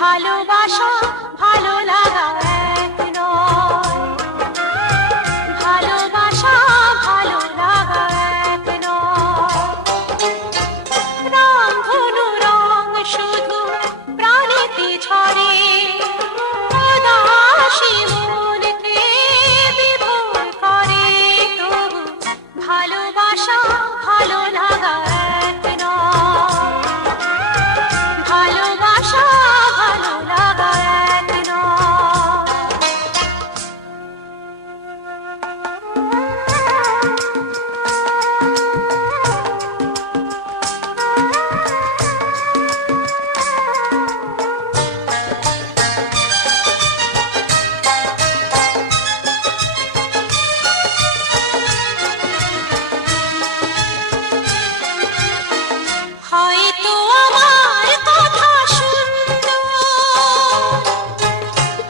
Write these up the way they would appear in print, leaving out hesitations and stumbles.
ভালোবাসা ভালো লাগা এক নয়, ভালোবাসা ভালো লাগা এক নয়। রং ধনু রং শুধু প্রাণীতে ঝরে, উদাসী মনকে বিভোর করে। তবু ভালোবাসা ভালো লাগা এক নয়, ভালোবাসা ভালো লাগা এক নয়। হয়তো আমার কথা সুন্দর,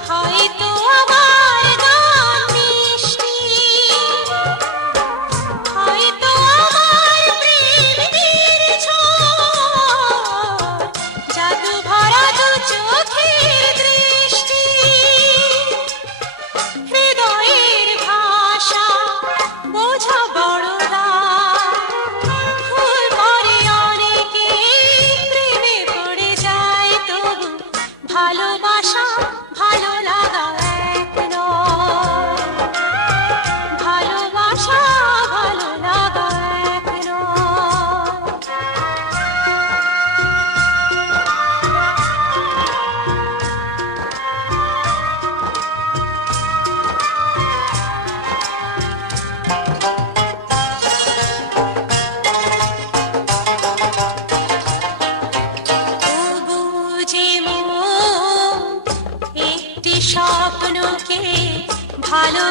হয়তো আমার গান মিষ্টি, হয়তো আমার প্রেম নির্ঝর, জাদু ভরা দু চোখের দৃষ্টি। হৃদয়ের ভাষা বোঝা বড় দায়, ভুল করে অনেকে, প্রেমে পড়ে যায়। তবু ভালোবাসা ভালো লাগা এক নয়, ভালোবাসা ভালো লাগা এক নয়। তবু যে মন একটি স্বপ্নকে ভালো